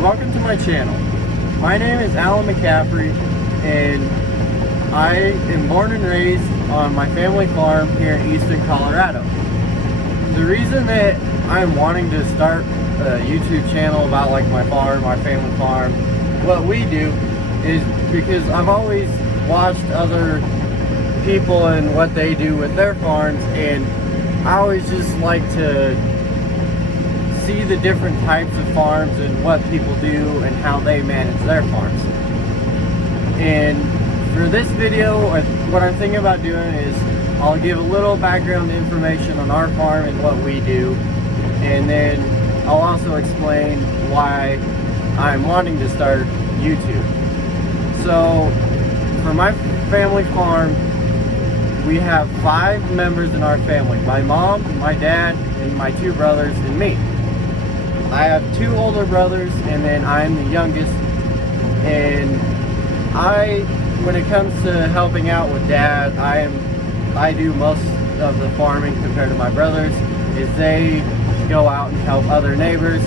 welcome to my channel. My name is McCaffrey, and I am born and raised on my family farm here in eastern Colorado. The reason that I'm wanting to start a YouTube channel about like my farm, my family farm, what we do, is because I've always watched other people and what they do with their farms, and I always just like to see the different types of farms and what people do and how they manage their farms. And for this video, what I'm thinking about doing is I'll give a little background information on our farm and what we do, and then I'll also explain why I'm wanting to start YouTube. So for my family farm, we have 5 members in our family: my mom, my dad, and my 2 brothers, and me. I have 2 older brothers, and then I'm the youngest. And when it comes to helping out with Dad, I do most of the farming compared to my brothers, is they go out and help other neighbors.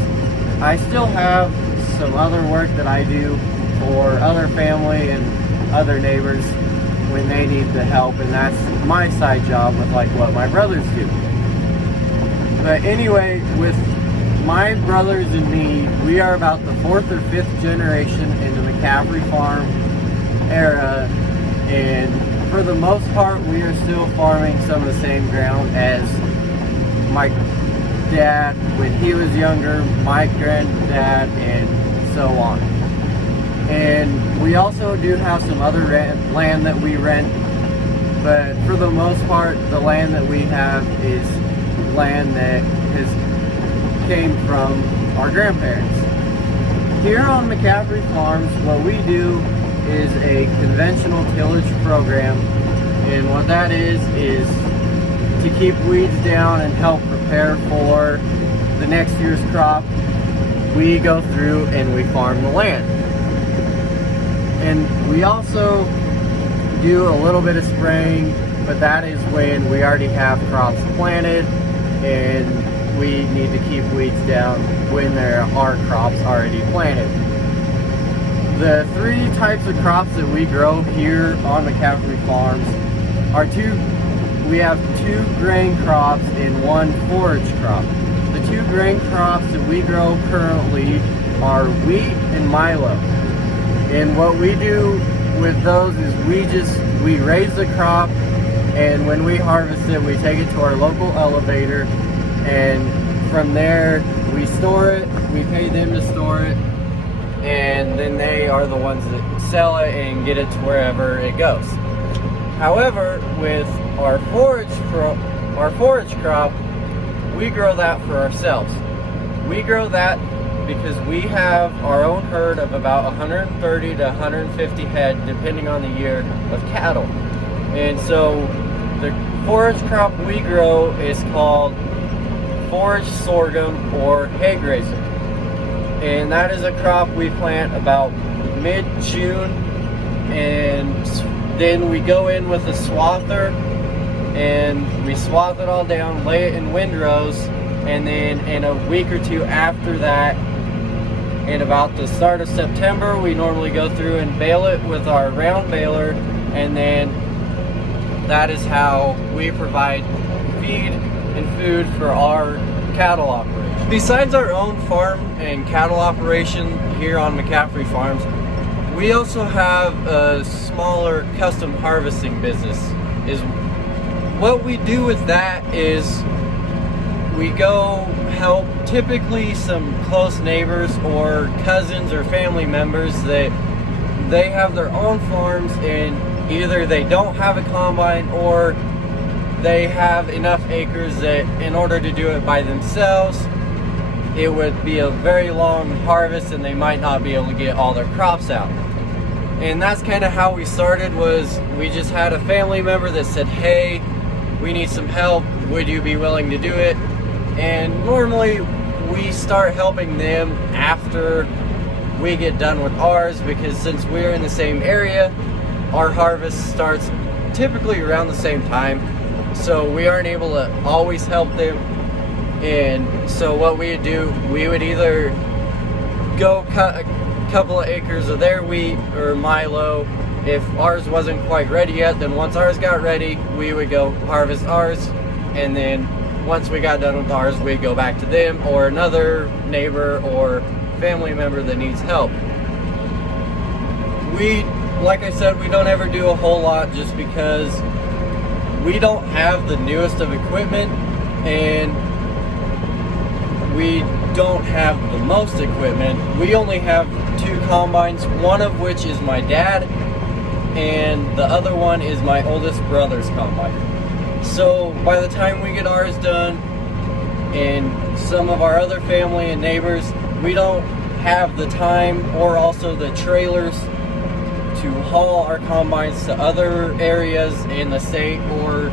I still have some other work that I do for other family and other neighbors when they need the help, and that's my side job with like what my brothers do. But anyway, with my brothers and me, we are about the 4th or 5th generation in the McCaffrey farm era, and for the most part we are still farming some of the same ground as my dad when he was younger, my granddad, and so on. And we also do have some other land that we rent, but for the most part the land that we have is land that came from our grandparents. Here on McCaffrey Farms, what we do is a conventional tillage program, and what that is to keep weeds down and help prepare for the next year's crop. We go through and we farm the land. And we also do a little bit of spraying, but that is when we already have crops planted and we need to keep weeds down when there are crops already planted. The 3 types of crops that we grow here on McCaffrey Farms are we have 2 grain crops and 1 forage crop. The 2 grain crops that we grow currently are wheat and milo. And what we do with those is we raise the crop, and when we harvest it, we take it to our local elevator, and from there we store it, we pay them to store it, and then they are the ones that sell it and get it to wherever it goes. However, with our forage crop, we grow that for ourselves. We grow that because we have our own herd of about 130 to 150 head, depending on the year, of cattle. And so the forage crop we grow is called forage sorghum or hay grazer. And that is a crop we plant about mid-June, and then we go in with a swather and we swath it all down, lay it in windrows, and then in a week or 2 after that, in about the start of September, we normally go through and bale it with our round baler, and then that is how we provide feed and food for our cattle operation. Besides our own farm and cattle operation here on McCaffrey Farms, we also have a smaller custom harvesting business. What we do with that is we go help typically some close neighbors or cousins or family members that they have their own farms, and either they don't have a combine or they have enough acres that in order to do it by themselves it would be a very long harvest and they might not be able to get all their crops out. And that's kind of how we started. Was we just had a family member that said, hey, we need some help, would you be willing to do it? And normally we start helping them after we get done with ours, because since we're in the same area, our harvest starts typically around the same time, so we aren't able to always help them. And so what we would do, we would either go cut a couple of acres of their wheat or milo. If ours wasn't quite ready yet, then once ours got ready, we would go harvest ours, and then once we got done with ours, we'd go back to them or another neighbor or family member that needs help. Like I said, we don't ever do a whole lot just because we don't have the newest of equipment, and we don't have the most equipment. We only have 2 combines, one of which is my dad, and the other one is my oldest brother's combine. So by the time we get ours done, and some of our other family and neighbors, we don't have the time or also the trailers to haul our combines to other areas in the state or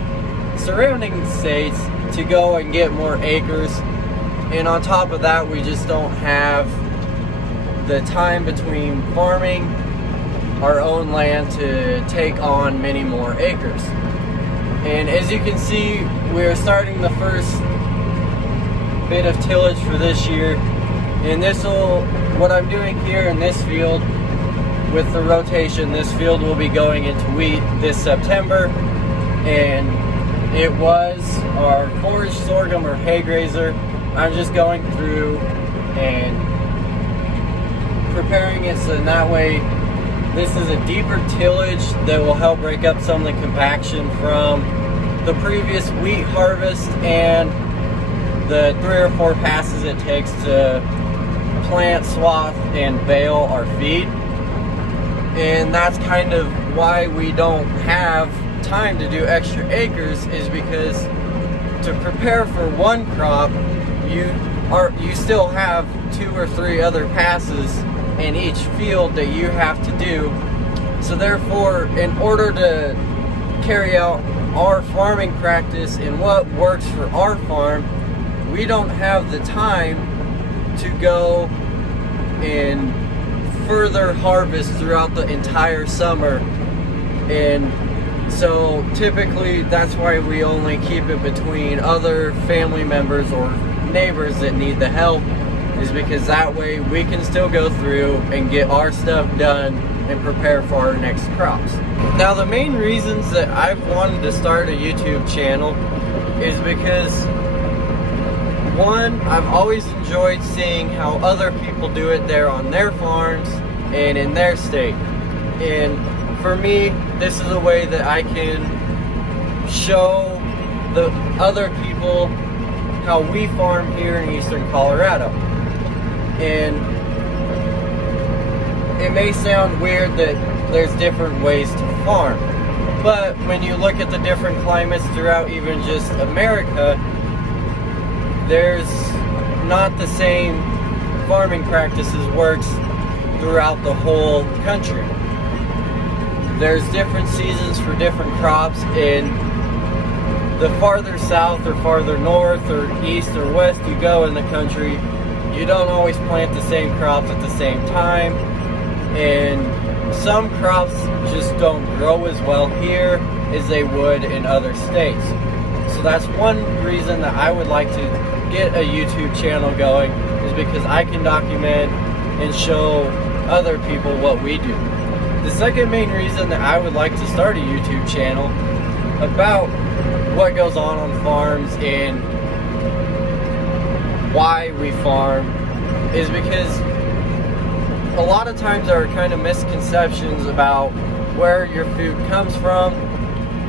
surrounding states to go and get more acres. And on top of that, we just don't have the time between farming our own land to take on many more acres. And as you can see, we're starting the first bit of tillage for this year. And what I'm doing here in this field with the rotation, this field will be going into wheat this September. And it was our forage sorghum or hay grazer. I'm just going through and preparing it so that way this is a deeper tillage that will help break up some of the compaction from the previous wheat harvest and the 3 or 4 passes it takes to plant, swath, and bale our feed. And that's kind of why we don't have time to do extra acres, is because to prepare for one crop, you still have 2 or 3 other passes in each field that you have to do. So therefore, in order to carry out our farming practice and what works for our farm, we don't have the time to go and further harvest throughout the entire summer. And so typically that's why we only keep it between other family members or neighbors that need the help, is because that way we can still go through and get our stuff done and prepare for our next crops. Now, the main reasons that I've wanted to start a YouTube channel is because, one, I've always enjoyed seeing how other people do it there on their farms and in their state. And for me, this is a way that I can show the other people how we farm here in eastern Colorado. And it may sound weird that there's different ways to farm, but when you look at the different climates throughout even just America, there's not the same farming practices works throughout the whole country. There's different seasons for different crops, and the farther south or farther north or east or west you go in the country, you don't always plant the same crops at the same time, and some crops just don't grow as well here as they would in other states. So that's one reason that I would like to get a YouTube channel going, is because I can document and show other people what we do. The second main reason that I would like to start a YouTube channel about what goes on farms and why we farm is because a lot of times there are kind of misconceptions about where your food comes from,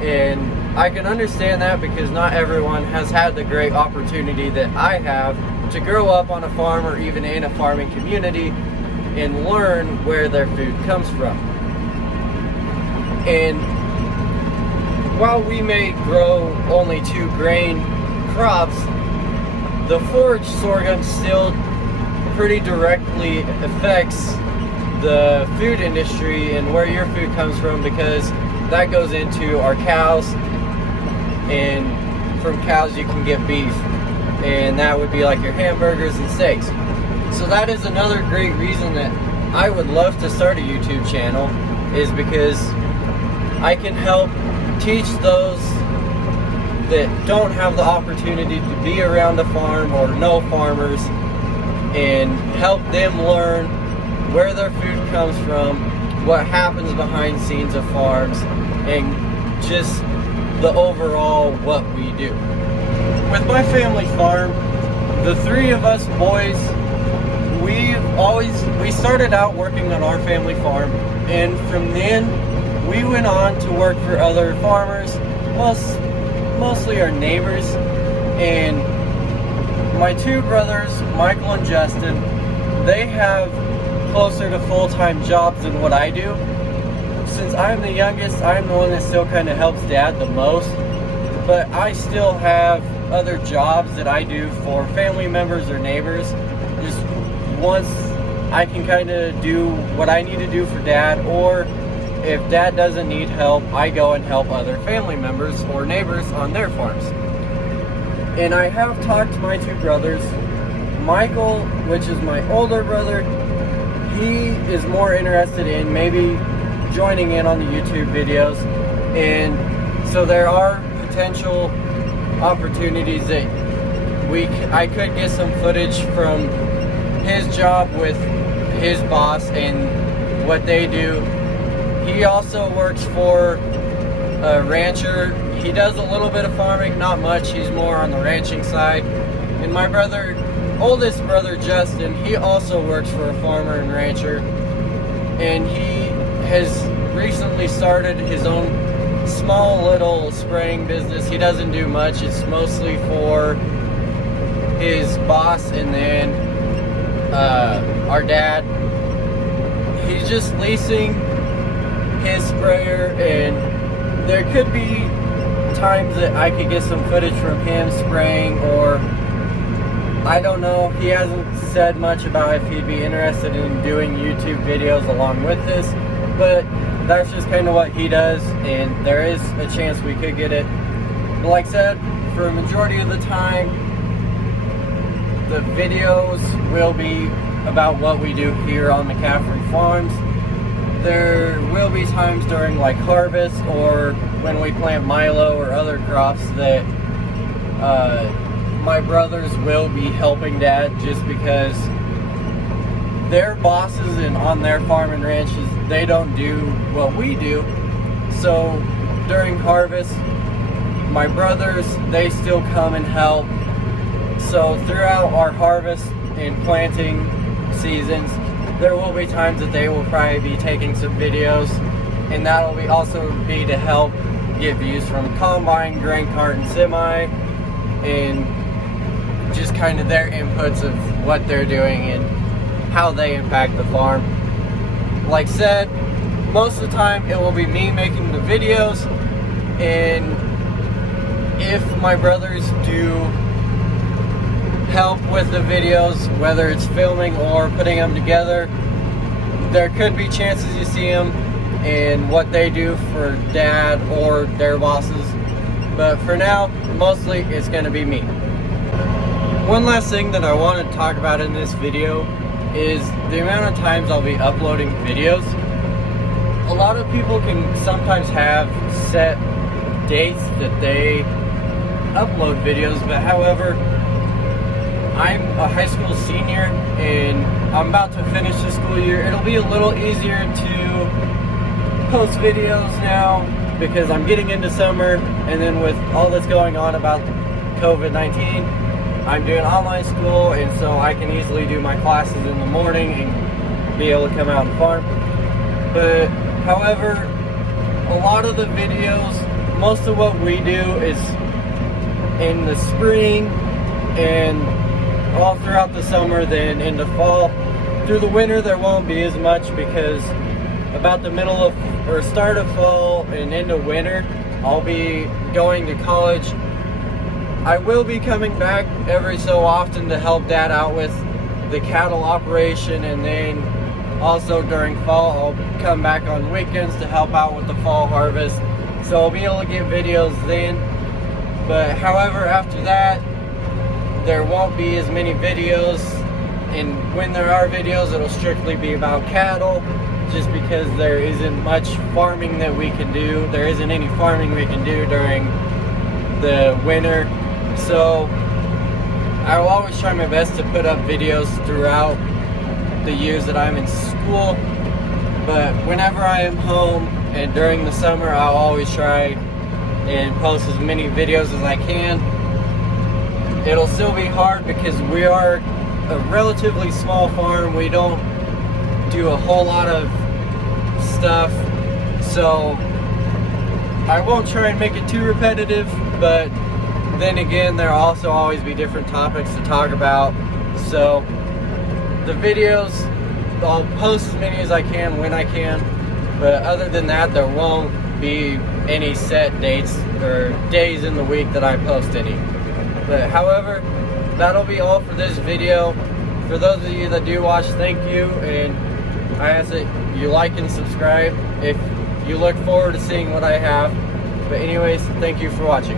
and I can understand that because not everyone has had the great opportunity that I have to grow up on a farm or even in a farming community and learn where their food comes from. And while we may grow only 2 grain crops, the forage sorghum still pretty directly affects the food industry and where your food comes from, because that goes into our cows, and from cows you can get beef, and that would be like your hamburgers and steaks. So that is another great reason that I would love to start a YouTube channel, is because I can help teach those that don't have the opportunity to be around a farm or know farmers and help them learn where their food comes from, what happens behind scenes of farms, and just the overall what we do. With my family farm, the three of us boys, we started out working on our family farm, and from then we went on to work for other farmers, mostly our neighbors. And my two brothers, Michael and Justin, they have closer to full-time jobs than what I do. Since I'm the youngest, I'm the one that still kind of helps Dad the most, but I still have other jobs that I do for family members or neighbors. Just once I can kind of do what I need to do for Dad, or if Dad doesn't need help, I go and help other family members or neighbors on their farms. And I have talked to my two brothers. Michael, which is my older brother, he is more interested in maybe joining in on the YouTube videos, and so there are potential opportunities that I could get some footage from his job with his boss and what they do. He also works for a rancher. He does a little bit of farming, not much. He's more on the ranching side. And my oldest brother Justin, he also works for a farmer and rancher, and he has recently started his own small little spraying business. He doesn't do much. It's mostly for his boss and then our dad. He's just leasing his sprayer, and there could be times that I could get some footage from him spraying, or I don't know. He hasn't said much about if he'd be interested in doing YouTube videos along with this, but that's just kind of what he does, and there is a chance we could get it. But like I said, for a majority of the time, the videos will be about what we do here on McCaffrey Farms. There will be times during like harvest or when we plant milo or other crops that my brothers will be helping Dad, just because their bosses and on their farm and ranches, they don't do what we do. So during harvest, my brothers, they still come and help. So throughout our harvest and planting seasons, there will be times that they will probably be taking some videos, and that'll be also be to help get views from combine, grain cart, and semi, and just kind of their inputs of what they're doing and how they impact the farm. Like I said, most of the time it will be me making the videos, and if my brothers do help with the videos, whether it's filming or putting them together, there could be chances you see them and what they do for Dad or their bosses, but for now, mostly it's going to be me. One last thing that I want to talk about in this video is the amount of times I'll be uploading videos. A lot of people can sometimes have set dates that they upload videos, but however, I'm a high school senior and I'm about to finish the school year. It'll be a little easier to post videos now because I'm getting into summer, and then with all that's going on about COVID-19, I'm doing online school, and so I can easily do my classes in the morning and be able to come out and farm. But however, a lot of the videos, most of what we do is in the spring and all throughout the summer, then into fall. Through the winter there won't be as much, because about the middle of or start of fall and into winter I'll be going to college. I will be coming back every so often to help Dad out with the cattle operation, and then also during fall I'll come back on weekends to help out with the fall harvest, so I'll be able to get videos then. But however, after that there won't be as many videos, and when there are videos it'll strictly be about cattle, just because there isn't much farming that we can do. There isn't any farming we can do during the winter. So I will always try my best to put up videos throughout the years that I'm in school, but whenever I am home and during the summer, I'll always try and post as many videos as I can. It'll still be hard because we are a relatively small farm. We don't do a whole lot of stuff, so I won't try and make it too repetitive, but then again, there'll also always be different topics to talk about. So the videos, I'll post as many as I can when I can, but other than that, there won't be any set dates or days in the week that I post any. But however, that'll be all for this video. For those of you that do watch, thank you, and I ask that you like and subscribe if you look forward to seeing what I have. But anyways, thank you for watching.